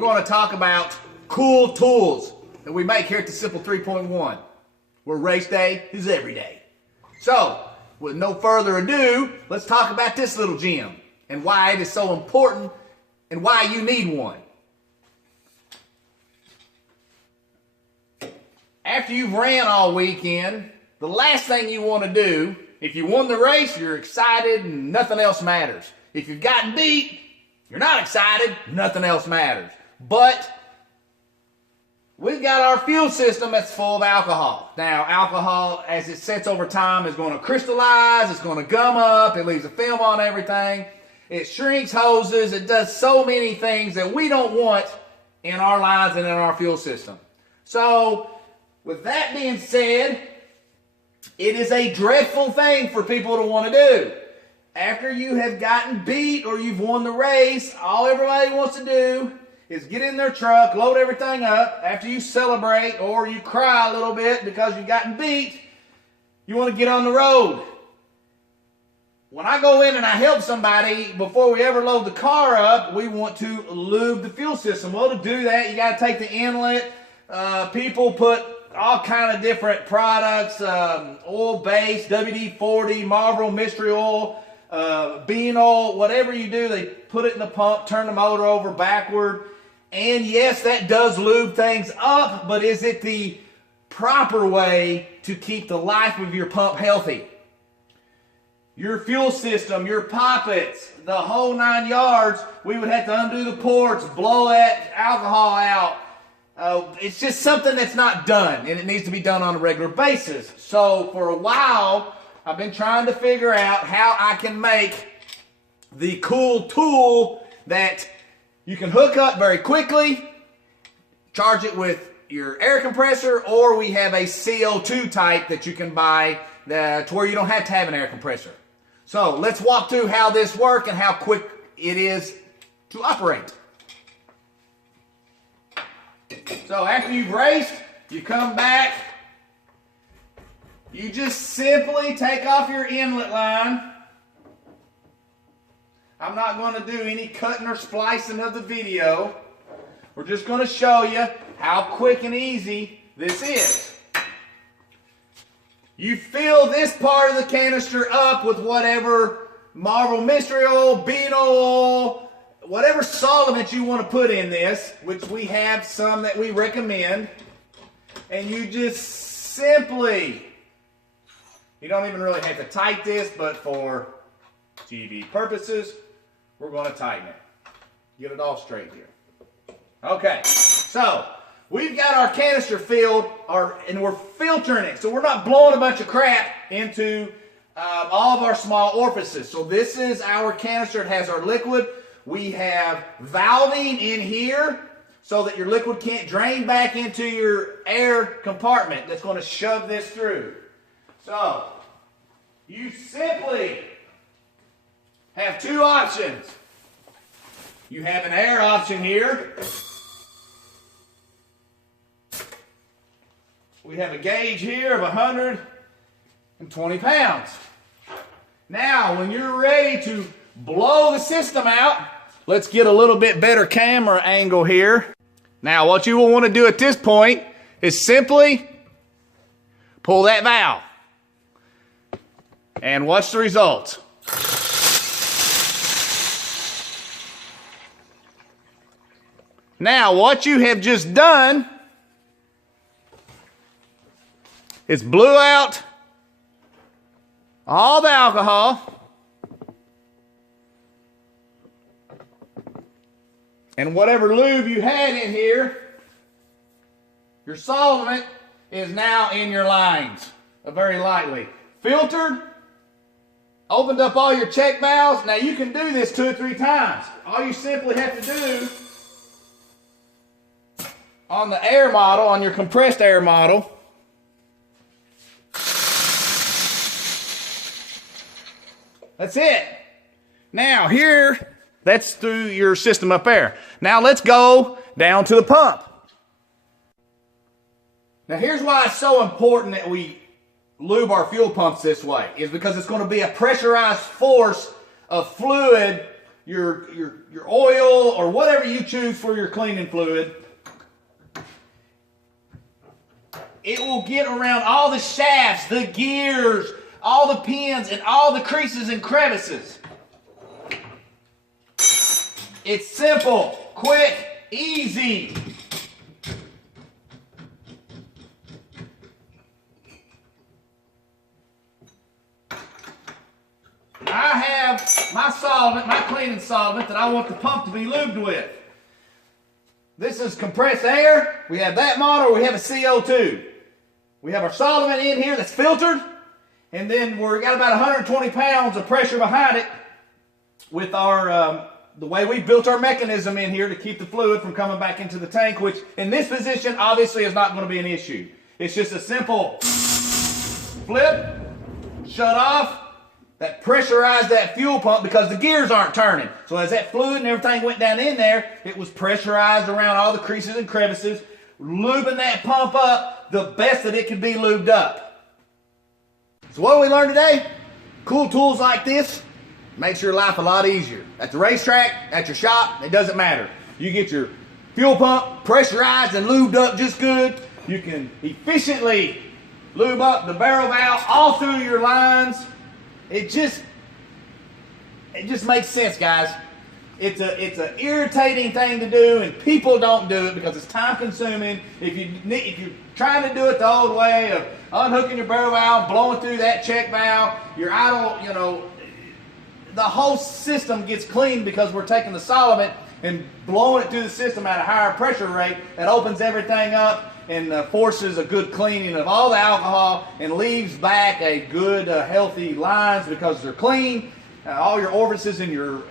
we're going to talk about cool tools that we make here at the Sipple 3.1, where race day is every day. So, with no further ado, let's talk about this little gem and why it is so important and why you need one. After you've ran all weekend, the last thing you want to do, if you won the race, you're excited and nothing else matters. If you've gotten beat, you're not excited, nothing else matters. But we've got our fuel system that's full of alcohol. Now, alcohol, as it sets over time, is going to crystallize, it's going to gum up, it leaves a film on everything, it shrinks hoses, it does so many things that we don't want in our lines and in our fuel system. So, with that being said, it is a dreadful thing for people to want to do. After you have gotten beat or you've won the race, all everybody wants to do is get in their truck, load everything up. After you celebrate or you cry a little bit because you've gotten beat, you want to get on the road. When I go in and I help somebody, before we ever load the car up, we want to lube the fuel system. Well, to do that, you got to take the inlet. People put all kind of different products, oil-based, WD-40, Marlboro Mystery Oil, bean oil, whatever you do, they put it in the pump, turn the motor over backward. And yes, that does lube things up, but is it the proper way to keep the life of your pump healthy? Your fuel system, your poppets, the whole 9 yards, we would have to undo the ports, blow that alcohol out. It's just something that's not done, and it needs to be done on a regular basis. So for a while, I've been trying to figure out how I can make the cool tool that you can hook up very quickly, charge it with your air compressor, or we have a CO2 type that you can buy to where you don't have to have an air compressor. So let's walk through how this works and how quick it is to operate. So after you've raced, you come back, you just simply take off your inlet line. I'm not going to do any cutting or splicing of the video. We're just going to show you how quick and easy this is. You fill this part of the canister up with whatever Marlboro Mystery Oil, bean oil, whatever solvent you want to put in this, which we have some that we recommend, and you just simply, you don't even really have to tighten this, but for TV purposes, we're going to tighten it. Get it all straight here. Okay, so we've got our canister filled, and we're filtering it, so we're not blowing a bunch of crap into all of our small orifices. So this is our canister. It has our liquid. We have valving in here so that your liquid can't drain back into your air compartment that's going to shove this through. So, you simply have two options. You have an air option here. We have a gauge here of 120 pounds. Now, when you're ready to blow the system out, let's get a little bit better camera angle here. Now, what you will want to do at this point is simply pull that valve and watch the results. Now, what you have just done is blew out all the alcohol and whatever lube you had in here. Your solvent is now in your lines, very lightly. Filtered, opened up all your check valves. Now you can do this 2 or 3 times. All you simply have to do on the air model, on your compressed air model, that's it. Now here, that's through your system up there. Now let's go down to the pump. Now here's why it's so important that we lube our fuel pumps this way, is because it's going to be a pressurized force of fluid your oil or whatever you choose for your cleaning fluid, it will get around all the shafts, the gears, all the pins, and all the creases and crevices. It's simple, quick, easy. I have my solvent, my cleaning solvent that I want the pump to be lubed with. This is compressed air. We have that model, we have a CO2. We have our solvent in here that's filtered, and then we've got about 120 pounds of pressure behind it with our, the way we built our mechanism in here to keep the fluid from coming back into the tank, which in this position obviously is not going to be an issue. It's just a simple flip, shut off, that pressurized that fuel pump because the gears aren't turning. So as that fluid and everything went down in there, it was pressurized around all the creases and crevices, lubing that pump up the best that it could be lubed up. So what did we learn today? Cool tools like this makes your life a lot easier. At the racetrack, at your shop, it doesn't matter. You get your fuel pump pressurized and lubed up just good. You can efficiently lube up the barrel valve all through your lines. It just makes sense, guys. It's an irritating thing to do, and people don't do it because it's time consuming. If you're trying to do it the old way of unhooking your barrel valve, blowing through that check valve, your idle, the whole system gets cleaned because we're taking the solvent and blowing it through the system at a higher pressure rate that opens everything up and forces a good cleaning of all the alcohol and leaves back a good, healthy lines because they're clean. All your orifices in your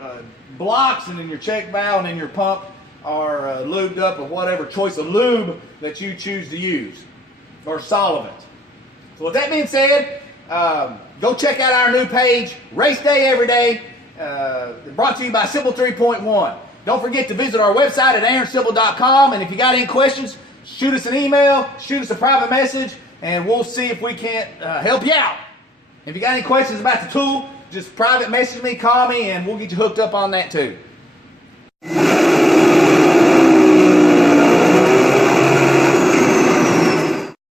blocks and in your check valve and in your pump are lubed up with whatever choice of lube that you choose to use, or solvent. So with that being said, go check out our new page, Race Day Every Day, brought to you by Sipple 3.1. Don't forget to visit our website at aaronsipple.com, and if you got any questions, shoot us an email, shoot us a private message, and we'll see if we can't help you out. If you got any questions about the tool, just private message me, call me, and we'll get you hooked up on that too.